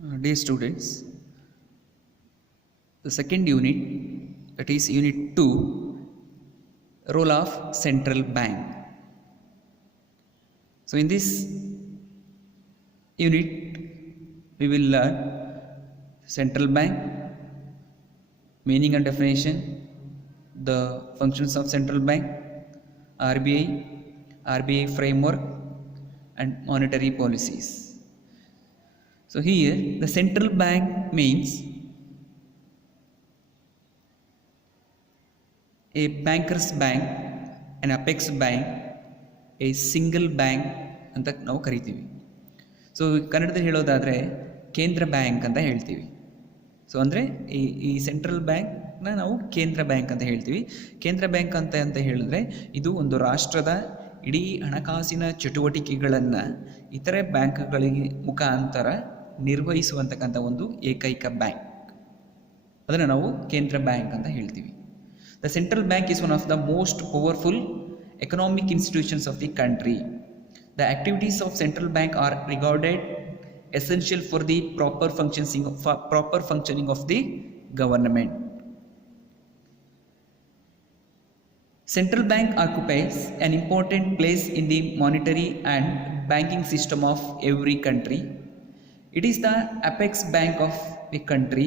Dear students, the second unit, that is unit 2, role of central bank. So in this unit we will learn central bank, meaning and definition, the functions of central bank, RBI framework and monetary policies. So here the central bank means a banker's bank, an apex bank, a single bank ಅಂತ ನಾವು ಕರಿತೀವಿ. So ಕನ್ನಡದಲ್ಲಿ ಹೇಳೋದಾದರೆ ಕೇಂದ್ರ bank ಅಂತ ಹೇಳ್ತೀವಿ. So ಅಂದರೆ ಈ ಸೆಂಟ್ರಲ್ ಬ್ಯಾಂಕ್ನ ನಾವು ಕೇಂದ್ರ ಬ್ಯಾಂಕ್ ಅಂತ ಹೇಳ್ತೀವಿ. ಕೇಂದ್ರ ಬ್ಯಾಂಕ್ ಅಂತ ಹೇಳಿದ್ರೆ ಇದು ಒಂದು ರಾಷ್ಟ್ರದ ಇಡೀ ಹಣಕಾಸಿನ ಚಟುವಟಿಕೆಗಳನ್ನು ಇತರೆ ಬ್ಯಾಂಕ್ಗಳಿಗೆ ಮುಖಾಂತರ ನಿರ್ವಹಿಸುವಂತಕ್ಕಂಥ ಒಂದು ಏಕೈಕ ಬ್ಯಾಂಕ್, ಅದನ್ನು ನಾವು ಕೇಂದ್ರ ಬ್ಯಾಂಕ್ ಅಂತ ಹೇಳ್ತೀವಿ. The central bank is one of the most powerful economic institutions of the country. The activities of central bank are regarded essential for the proper functioning of the government. Central bank occupies an important place in the monetary and banking system of every country. It is the apex bank of the country.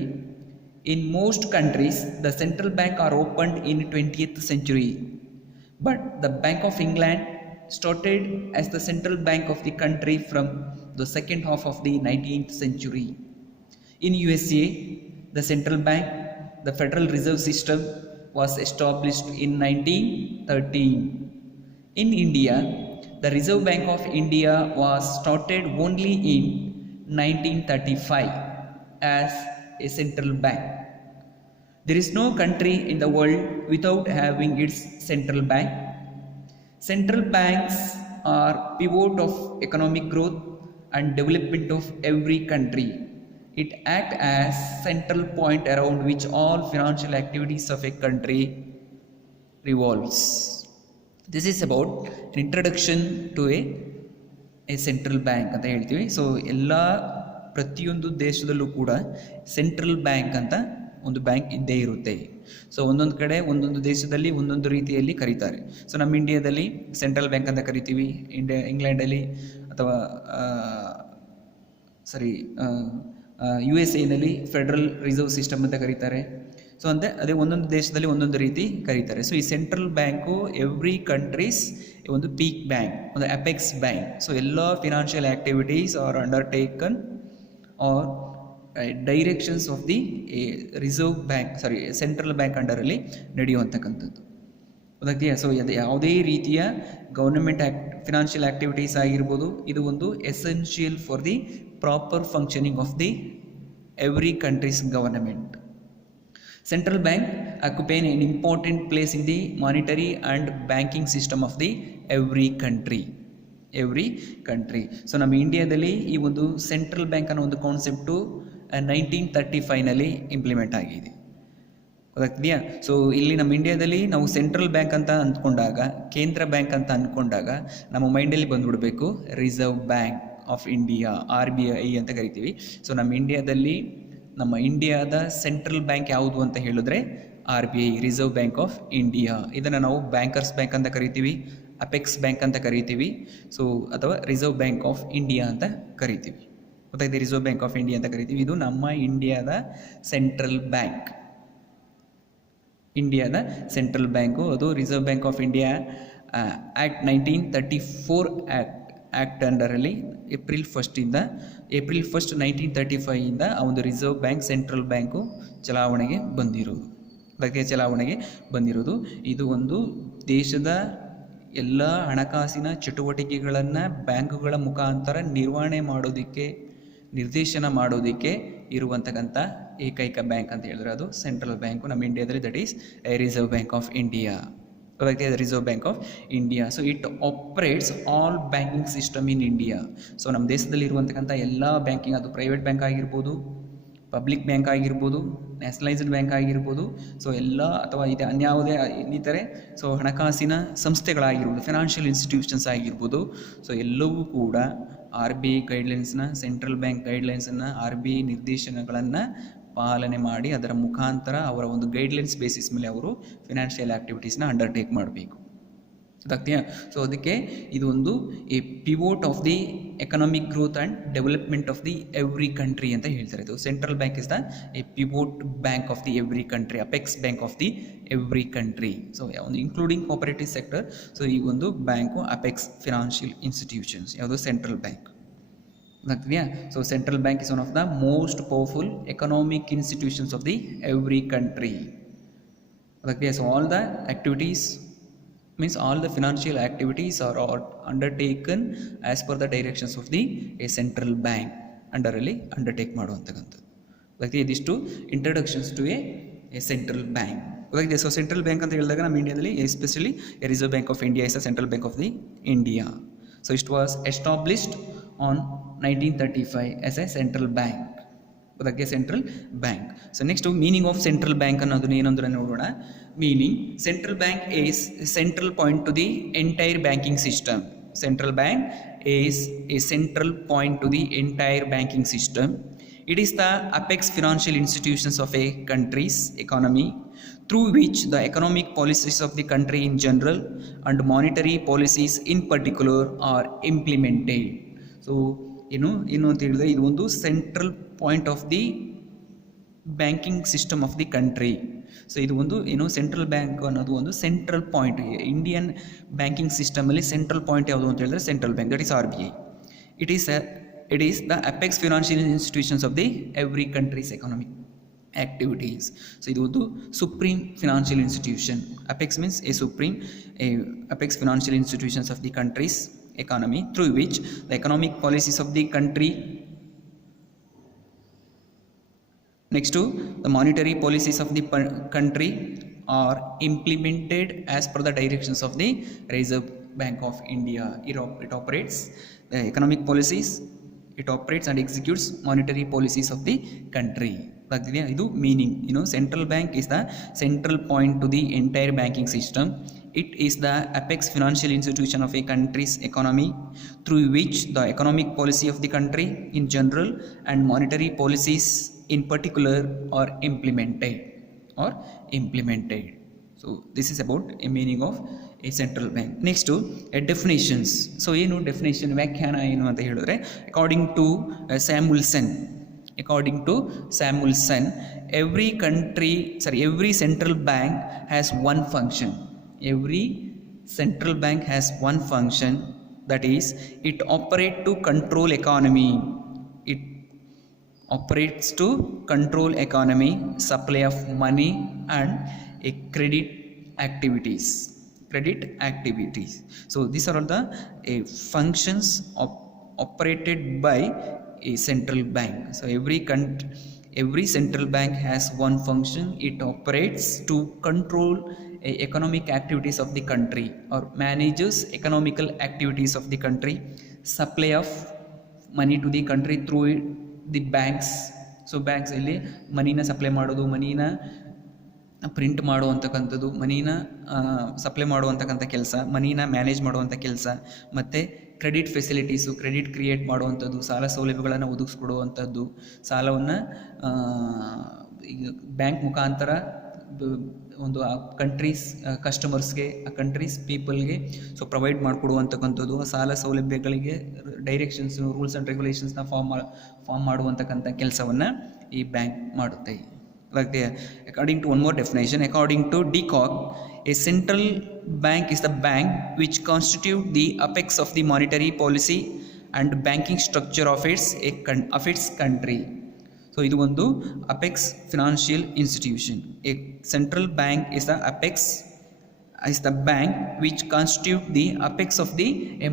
In most countries, the central bank are opened in 20th century, but the Bank of England started as the central bank of the country from the second half of the 19th century. In USA, the central bank, the Federal Reserve System, was established in 1913. In India, the Reserve Bank of India was started only in 1935 as a central bank. There is no country in the world without having its central bank. Central banks are pivot of economic growth and development of every country. It acts as central point around which all financial activities of a country revolves. This is about an introduction to a central bank ಅಂತ ಹೇಳ್ತೀವಿ. So ಎಲ್ಲ ಪ್ರತಿಯೊಂದು ದೇಶದಲ್ಲೂ ಕೂಡ central bank ಅಂತ ಒಂದು bank ಇದ್ದೇ ಇರುತ್ತೆ. ಸೊ ಒಂದೊಂದು ಕಡೆ ಒಂದೊಂದು ದೇಶದಲ್ಲಿ ಒಂದೊಂದು ರೀತಿಯಲ್ಲಿ ಕರೀತಾರೆ. ಸೊ ನಮ್ಮ ಇಂಡಿಯಾದಲ್ಲಿ ಸೆಂಟ್ರಲ್ ಬ್ಯಾಂಕ್ ಅಂತ ಕರಿತೀವಿ. ಇಂಗ್ಲೆಂಡಲ್ಲಿ ಅಥವಾ USA ಫೆಡರಲ್ ರಿಸರ್ವ್ ಸಿಸ್ಟಮ್ ಅಂತ ಕರೀತಾರೆ. ಸೊ ಅಂದರೆ ಅದೇ ಒಂದೊಂದು ದೇಶದಲ್ಲಿ ಒಂದೊಂದು ರೀತಿ ಕರೀತಾರೆ. ಸೊ ಈ ಸೆಂಟ್ರಲ್ ಬ್ಯಾಂಕು ಎವ್ರಿ ಕಂಟ್ರೀಸ್ ಒಂದು ಪೀಕ್ ಬ್ಯಾಂಕ್, ಒಂದು ಅಪೆಕ್ಸ್ ಬ್ಯಾಂಕ್. ಸೊ ಎಲ್ಲ financial activities are undertaken are directions of the reserve bank central bank ಅಂಡರಲ್ಲಿ ನಡೆಯುವಂತಕ್ಕಂಥದ್ದು. ಅದಕ್ಕೆ ಸೊ ಯಾವುದೇ ರೀತಿಯ ಗೌರ್ಮೆಂಟ್ ಫಿನಾನ್ಷಿಯಲ್ ಆ್ಯಕ್ಟಿವಿಟೀಸ್ ಆಗಿರ್ಬೋದು, ಇದು ಒಂದು essential for the proper functioning of the every countries government. Central bank occupy an important place in the monetary and banking system of the every country. So ನಮ್ಮ ಇಂಡಿಯಾದಲ್ಲಿ ಈ ಒಂದು central bank ಅನ್ನೋ ಒಂದು concept 1935ನಲ್ಲಿ implement ಆಗಿದೆ. ಗೊತ್ತಾಗ್ತಿದೆಯಾ? So ಇಲ್ಲಿ ನಮ್ಮ ಇಂಡಿಯಾದಲ್ಲಿ ನಾವು ಸೆಂಟ್ರಲ್ ಬ್ಯಾಂಕ್ ಅಂತ ಅಂದ್ಕೊಂಡಾಗ, ಕೇಂದ್ರ ಬ್ಯಾಂಕ್ ಅಂತ ಅಂದ್ಕೊಂಡಾಗ ನಮ್ಮ ಮೈಂಡಲ್ಲಿ ಬಂದುಬಿಡಬೇಕು reserve bank of India, RBI ಅಂತ ಕರಿತೀವಿ. ಸೊ ನಮ್ಮ ಇಂಡಿಯಾದ ಸೆಂಟ್ರಲ್ ಬ್ಯಾಂಕ್ ಯಾವುದು ಅಂತ ಹೇಳಿದ್ರೆ RBI, reserve bank of India. ಇದನ್ನು ನಾವು ಬ್ಯಾಂಕರ್ಸ್ ಬ್ಯಾಂಕ್ ಅಂತ ಕರಿತೀವಿ, ಅಪೆಕ್ಸ್ ಬ್ಯಾಂಕ್ ಅಂತ ಕರಿತೀವಿ. ಸೊ ಅಥವಾ ರಿಸರ್ವ್ ಬ್ಯಾಂಕ್ ಆಫ್ ಇಂಡಿಯಾ ಅಂತ ಕರಿತೀವಿ. ಗೊತ್ತಾಗಿದೆ? ರಿಸರ್ವ್ ಬ್ಯಾಂಕ್ ಆಫ್ ಇಂಡಿಯಾ ಅಂತ ಕರಿತೀವಿ. ಇದು ನಮ್ಮ ಇಂಡಿಯಾದ ಸೆಂಟ್ರಲ್ ಬ್ಯಾಂಕ್, ಇಂಡಿಯಾದ ಸೆಂಟ್ರಲ್ ಬ್ಯಾಂಕು. ಅದು reserve bank of India act 1934 act ಅಂಡರಲ್ಲಿ ಏಪ್ರಿಲ್ 1, 1935 ಆ ಒಂದು ರಿಸರ್ವ್ ಬ್ಯಾಂಕ್, ಸೆಂಟ್ರಲ್ ಬ್ಯಾಂಕು ಚಲಾವಣೆಗೆ ಬಂದಿರೋದು. ಇದು ಒಂದು ದೇಶದ ಎಲ್ಲ ಹಣಕಾಸಿನ ಚಟುವಟಿಕೆಗಳನ್ನು ಬ್ಯಾಂಕುಗಳ ಮುಖಾಂತರ ನಿರ್ದೇಶನ ಮಾಡೋದಕ್ಕೆ ಇರುವಂತಕ್ಕಂಥ ಏಕೈಕ ಬ್ಯಾಂಕ್ ಅಂತ ಹೇಳಿದ್ರೆ ಅದು ಸೆಂಟ್ರಲ್ ಬ್ಯಾಂಕು ನಮ್ಮ ಇಂಡಿಯಾದಲ್ಲಿ. That is reserve bank of India. Reserve bank of India. So it operates all banking system in India. So ನಮ್ಮ ದೇಶದಲ್ಲಿ ಇರುವಂತಕ್ಕಂಥ ಎಲ್ಲ ಬ್ಯಾಂಕಿಂಗ್, ಅದು ಪ್ರೈವೇಟ್ ಬ್ಯಾಂಕ್ ಆಗಿರ್ಬೋದು, ಪಬ್ಲಿಕ್ ಬ್ಯಾಂಕ್ ಆಗಿರ್ಬೋದು, ನ್ಯಾಷನಲೈಸ್ಡ್ ಬ್ಯಾಂಕ್ ಆಗಿರ್ಬೋದು, ಸೊ ಎಲ್ಲ ಅಥವಾ ಇದು ಅನ್ಯಾವುದೇ ಇನ್ನಿತರೆ ಸೊ ಹಣಕಾಸಿನ ಸಂಸ್ಥೆಗಳಾಗಿರ್ಬೋದು, ಫಿನಾನ್ಷಿಯಲ್ ಇನ್ಸ್ಟಿಟ್ಯೂಷನ್ಸ್ ಆಗಿರ್ಬೋದು, ಸೊ ಎಲ್ಲವೂ ಕೂಡ RBI ಗೈಡ್ಲೈನ್ಸ್ನ, ಸೆಂಟ್ರಲ್ ಬ್ಯಾಂಕ್ ಗೈಡ್ಲೈನ್ಸನ್ನು, RBI ನಿರ್ದೇಶನಗಳನ್ನು ಪಾಲನೆ ಮಾಡಿ ಅದರ ಮುಖಾಂತರ ಅವರ ಒಂದು ಗೈಡ್ಲೈನ್ಸ್ ಬೇಸಿಸ್ ಮೇಲೆ ಅವರು ಫಿನಾನ್ಷಿಯಲ್ ಆ್ಯಕ್ಟಿವಿಟೀಸ್ನ ಅಂಡರ್ಟೇಕ್ ಮಾಡಬೇಕು. ಗೊತ್ತಾಗ್ತೀಯಾ? ಸೊ ಅದಕ್ಕೆ ಇದು ಒಂದು a pivot of the economic growth and development of the every country ಅಂತ ಹೇಳ್ತಾರೆ. ಇದು central bank is the a pivot bank of the every country, apex bank of the every country. So ಒಂದು including cooperative sector. So ಈ ಒಂದು bank apex financial institutions, ಯಾವುದು central bank. ಗೊತ್ತಾಗ್ತಿದೆಯಾ? So central bank is one of the most powerful economic institutions of the every country. ಗೊತ್ತಾಗ್ತಿದೆಯಾ? So all the activities means all the financial activities are undertaken as per the directions of the a central bank ಅಂಡರಲ್ಲಿ undertake ಮಾಡುವಂಥದ್ದು. ಅದಕ್ಕೆ ಇದಿಷ್ಟು introductions to a central bank. ಅದಕ್ಕೆ so central bank ಅಂತ ಹೇಳಿದಾಗ ನಮ್ಮ ಇಂಡಿಯಾದಲ್ಲಿ especially reserve bank of India is the central bank of the India. So it was established on 1935 as a central bank. ಅದಕ್ಕೆ central bank. So next meaning of central bank ಅನ್ನೋದನ್ನ ಏನಂದ್ರೆ ನೋಡೋಣ. Meaning: central bank is central point to the entire banking system. Central bank is A central point to the entire banking system. It is the apex financial institutions of a country's economy through which the economic policies of the country in general and monetary policies in particular are implemented. So ಏನು ಅಂತ ಹೇಳಿದ್ರೆ ಇದು ಒಂದು central point of the banking system of the country. So ಇದು ಒಂದು central bank ಅನ್ನೋದು ಒಂದು central point. Indian banking ಸಿಸ್ಟಮಲ್ಲಿ ಸೆಂಟ್ರಲ್ ಪಾಯಿಂಟ್ ಯಾವುದು ಅಂತ ಹೇಳಿದ್ರೆ central bank, that is RBI. It is the apex financial institutions of the every country's economic activities. So ಇದು ಒಂದು supreme financial institution. Apex means a supreme apex financial institutions of the country's economy through which the economic policies of the country, next to the monetary policies of the country are implemented as per the directions of the Reserve Bank of India. It operates the economic policies, it operates and executes monetary policies of the country. ಇದು meaning. Central bank is the central point to the entire banking system. It is the apex financial institution of a country's economy through which the economic policy of the country in general and monetary policies in particular are implemented. So this is about a meaning of a central bank. Next to definitions. So ಏನು definition, ವ್ಯಾಖ್ಯಾನ ಏನು ಅಂತ ಹೇಳಿದ್ರೆ, according to Samuelson, every central bank has one function. Every central bank has one function, that is it operates to control economy. It operates to control economy, supply of money and a credit activities. So these are all the functions operated by a central bank. So every central bank has one function. It operates to control economic activities of the country or manages economical activities of the country, supply of money to the country through the banks. So banks ಇಲ್ಲಿ ಮನಿನ supply ಮಾಡೋದು, ಮನಿನ print ಮಾಡುವಂತಕ್ಕಂಥದ್ದು, ಮನಿನ supply ಮಾಡುವಂತಕ್ಕಂಥ ಕೆಲಸ, ಮನಿನ manage ಮಾಡುವಂಥ ಕೆಲಸ, ಮತ್ತು credit facilities, credit create ಮಾಡುವಂಥದ್ದು, ಸಾಲ ಸೌಲಭ್ಯಗಳನ್ನು ಒದಗಿಸ್ಕೊಡುವಂಥದ್ದು, ಸಾಲವನ್ನು ಈಗ ಬ್ಯಾಂಕ್ ಮುಖಾಂತರ ಒಂದು ಆ ಕಂಟ್ರೀಸ್ ಕಸ್ಟಮರ್ಸ್ಗೆ, ಆ ಕಂಟ್ರೀಸ್ ಪೀಪಲ್ಗೆ ಸೊ ಪ್ರೊವೈಡ್ ಮಾಡಿಕೊಡುವಂತಕ್ಕಂಥದ್ದು, ಸಾಲ ಸೌಲಭ್ಯಗಳಿಗೆ ಡೈರೆಕ್ಷನ್ಸ್, ರೂಲ್ಸ್ ಆ್ಯಂಡ್ ರೆಗ್ಯುಲೇಷನ್ಸ್ನ ಫಾರ್ಮ್ ಮಾಡುವಂತಕ್ಕಂಥ ಕೆಲಸವನ್ನು ಈ ಬ್ಯಾಂಕ್ ಮಾಡುತ್ತೆ. According to one more definition, according to de Kock, a central bank is the bank which constitutes the apex of the monetary policy and banking structure of its country. So ಇದು ಒಂದು apex financial institution. A central bank is the bank which constitutes the apex of the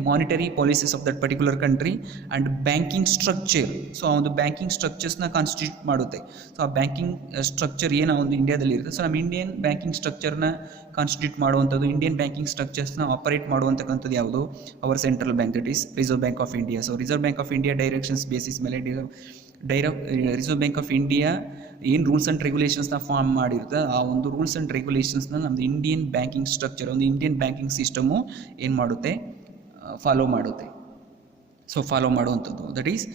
monetary policies of that particular country and banking structure. So ಆ ಒಂದು banking ಸ್ಟ್ರಕ್ಚರ್ಸ್ನ constitute ಮಾಡುತ್ತೆ. So ಆ banking structure ಏನು ಒಂದು ಇಂಡಿಯಾದಲ್ಲಿ ಇರುತ್ತೆ. ಸೊ ನಮ್ಮ ಇಂಡಿಯನ್ ಬ್ಯಾಂಕಿಂಗ್ ಸ್ಟ್ರಕ್ಚರ್ನ ಕಾನ್ಸ್ಟಿಟ್ಯೂಟ್ ಮಾಡುವಂಥದ್ದು, ಇಂಡಿಯನ್ ಬ್ಯಾಂಕಿಂಗ್ ಸ್ಟ್ರಕ್ಚರ್ಸ್ನ ಆಪರೇಟ್ ಮಾಡುವಂತಕ್ಕಂಥದ್ದು ಯಾವುದು? Our central bank, that is reserve bank of India. So reserve bank of India directions basis ಮೇಲೆ ರಿಸರ್ವ್ ಬ್ಯಾಂಕ್ ಆಫ್ ಇಂಡಿಯಾ ಏನು ರೂಲ್ಸ್ ಆ್ಯಂಡ್ ರೆಗ್ಯುಲೇಷನ್ಸ್ನ ಫಾರ್ಮ್ ಮಾಡಿರುತ್ತೆ, ಆ ಒಂದು ರೂಲ್ಸ್ ಆ್ಯಂಡ್ ರೆಗ್ಯುಲೇಷನ್ಸ್ನ ನಮ್ಮದು ಇಂಡಿಯನ್ ಬ್ಯಾಂಕಿಂಗ್ ಸ್ಟ್ರಕ್ಚರ್, ಒಂದು ಇಂಡಿಯನ್ ಬ್ಯಾಂಕಿಂಗ್ ಸಿಸ್ಟಮು ಏನು ಮಾಡುತ್ತೆ, ಫಾಲೋ ಮಾಡುತ್ತೆ. ಸೊ ಫಾಲೋ ಮಾಡುವಂಥದ್ದು ದಟ್ ಈಸ್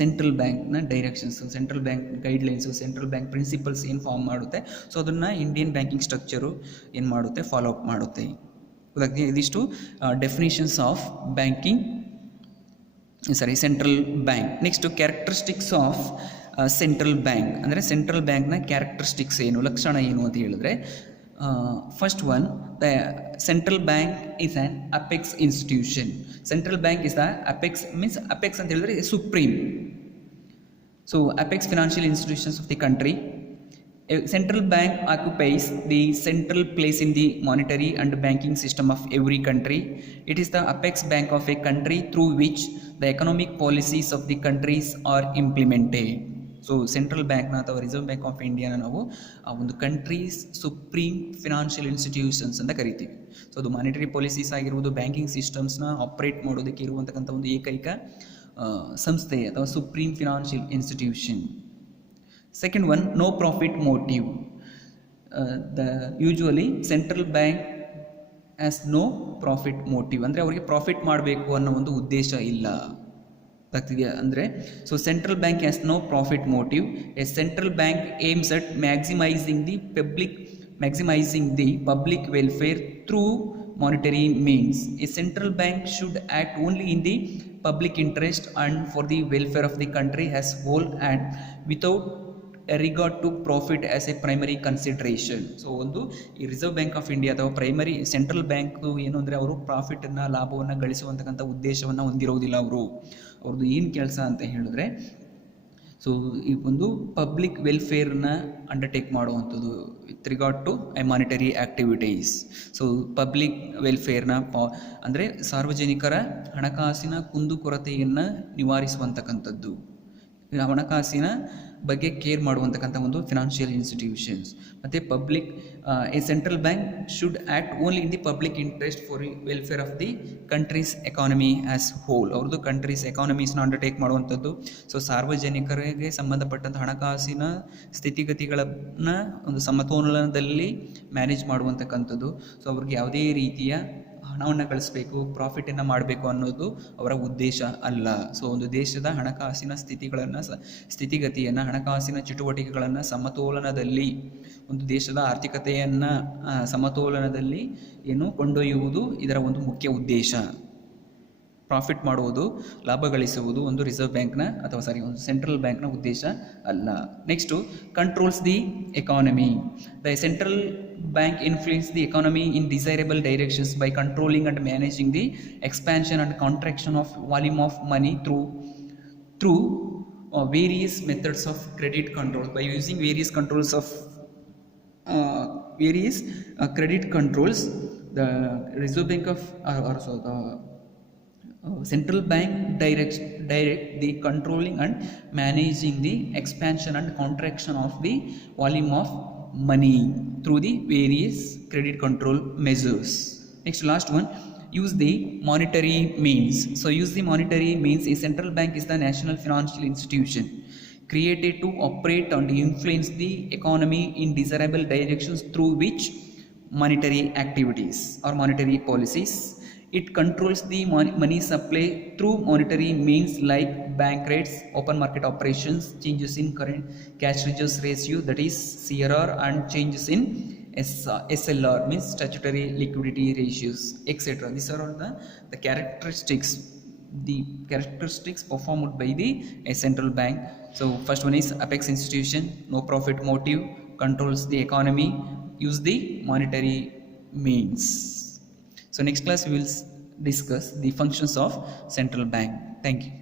ಸೆಂಟ್ರಲ್ ಬ್ಯಾಂಕ್ನ directions, central bank guidelines, central bank principles ಏನು ಫಾರ್ಮ್ ಮಾಡುತ್ತೆ, ಸೊ ಅದನ್ನು ಇಂಡಿಯನ್ ಬ್ಯಾಂಕಿಂಗ್ ಸ್ಟ್ರಕ್ಚರು ಏನು ಮಾಡುತ್ತೆ, ಫಾಲೋ ಅಪ್ ಮಾಡುತ್ತೆ. ಇದಿಷ್ಟು definitions of banking central bank. Next characteristics of central bank, ಅಂದರೆ ಸೆಂಟ್ರಲ್ ಬ್ಯಾಂಕ್ನ ಕ್ಯಾರೆಕ್ಟರಿಸ್ಟಿಕ್ಸ್ ಏನು, ಲಕ್ಷಣ ಏನು ಅಂತ ಹೇಳಿದ್ರೆ, first one, the central bank is an apex institution. Central bank is the apex, means apex ಅಂತ ಹೇಳಿದ್ರೆ supreme. So apex financial institutions of the country. Central bank occupies the central place in the monetary and banking system of every country. It is the apex bank of a country through which the economic policies of the countries are implemented. So central ಬ್ಯಾಂಕ್ನ ಅಥವಾ reserve bank of ಇಂಡಿಯಾನ ನಾವು ಆ ಒಂದು countries supreme financial institutions ಅಂತ ಕರಿತೀವಿ. So ಅದು monetary policies ಆಗಿರ್ಬೋದು, banking ಸಿಸ್ಟಮ್ಸ್ನ operate ಮಾಡೋದಕ್ಕೆ ಇರುವಂತಕ್ಕಂಥ ಒಂದು ಏಕೈಕ ಸಂಸ್ಥೆ ಅಥವಾ supreme financial institution. Second one, no profit motive. Usually central bank has no profit motive. ಅಂದರೆ ಅವರಿಗೆ ಪ್ರಾಫಿಟ್ ಮಾಡಬೇಕು ಅನ್ನೋ ಒಂದು ಉದ್ದೇಶ ಇಲ್ಲ, ಆಗ್ತಿದೆಯಾ ಅಂದರೆ. So central bank has no profit motive. A central bank aims at maximising the public welfare through monetary means. A central bank should act only in the public interest and for the welfare of the country as whole and without regard to profit as a primary consideration. So ಒಂದು ಈ reserve bank of India ಅಥವಾ primary central bank ಏನು ಅಂದರೆ ಅವರು ಪ್ರಾಫಿಟನ್ನು, ಲಾಭವನ್ನು ಗಳಿಸುವಂತಕ್ಕಂಥ ಉದ್ದೇಶವನ್ನು ಹೊಂದಿರೋದಿಲ್ಲ. ಅವ್ರದ್ದು ಏನು ಕೆಲಸ ಅಂತ ಹೇಳಿದ್ರೆ, ಸೊ ಈ ಒಂದು ಪಬ್ಲಿಕ್ ವೆಲ್ಫೇರ್ನ ಅಂಡರ್ಟೇಕ್ ಮಾಡುವಂಥದ್ದು with regard to monetary activities. So public ವೆಲ್ಫೇರ್ನ ಅಂದರೆ ಸಾರ್ವಜನಿಕರ ಹಣಕಾಸಿನ ಕುಂದುಕೊರತೆಯನ್ನು ನಿವಾರಿಸುವಂತಕ್ಕಂಥದ್ದು, ಹಣಕಾಸಿನ ಬಗ್ಗೆ ಕೇರ್ ಮಾಡುವಂತಕ್ಕಂಥ ಒಂದು ಫಿನಾನ್ಷಿಯಲ್ ಇನ್ಸ್ಟಿಟ್ಯೂಷನ್ಸ್. ಮತ್ತು public a central bank should act only in the public interest for welfare of the country's economy as whole. ಅವ್ರದ್ದು ಕಂಟ್ರೀಸ್ ಎಕಾನಮೀಸ್ನ ಅಂಡರ್ಟೇಕ್ ಮಾಡುವಂಥದ್ದು. ಸೊ ಸಾರ್ವಜನಿಕರಿಗೆ ಸಂಬಂಧಪಟ್ಟಂಥ ಹಣಕಾಸಿನ ಸ್ಥಿತಿಗತಿಗಳನ್ನು ಒಂದು ಸಮತೋಲನದಲ್ಲಿ ಮ್ಯಾನೇಜ್ ಮಾಡುವಂತಕ್ಕಂಥದ್ದು. ಸೊ ಅವ್ರಿಗೆ ಯಾವುದೇ ರೀತಿಯ ಹಣವನ್ನು ಗಳಿಸಬೇಕು, ಪ್ರಾಫಿಟನ್ನು ಮಾಡಬೇಕು ಅನ್ನೋದು ಅವರ ಉದ್ದೇಶ ಅಲ್ಲ. ಸೊ ಒಂದು ದೇಶದ ಹಣಕಾಸಿನ ಸ್ಥಿತಿಗತಿಯನ್ನು, ಹಣಕಾಸಿನ ಚಟುವಟಿಕೆಗಳನ್ನು ಸಮತೋಲನದಲ್ಲಿ, ಒಂದು ದೇಶದ ಆರ್ಥಿಕತೆಯನ್ನು ಸಮತೋಲನದಲ್ಲಿ ಕೊಂಡೊಯ್ಯುವುದು ಇದರ ಒಂದು ಮುಖ್ಯ ಉದ್ದೇಶ. ಪ್ರಾಫಿಟ್ ಮಾಡುವುದು, ಲಾಭ ಗಳಿಸುವುದು ಒಂದು ರಿಸರ್ವ್ ಬ್ಯಾಂಕ್ನ ಒಂದು ಸೆಂಟ್ರಲ್ ಬ್ಯಾಂಕ್ನ ಉದ್ದೇಶ ಅಲ್ಲ. Next, controls the economy. The central bank influence the economy in desirable directions by controlling and managing the expansion and contraction of volume of money through various methods of credit control. By using various credit controls, the Reserve Bank of the central bank direct the controlling and managing the expansion and contraction of the volume of money through the various credit control measures. Next, last one, use the monetary means. So use the monetary means. A central bank is the national financial institution created to operate and influence the economy in desirable directions through which monetary activities or monetary policies. It controls the money supply through monetary means like bank rates, open market operations, changes in current cash reserves ratio, that is CRR, and changes in SLR, means statutory liquidity ratios, etc. These are all the characteristics performed by the central bank. So first one is apex institution, no profit motive, controls the economy, use the monetary means. So next class we will discuss the functions of central bank. Thank you.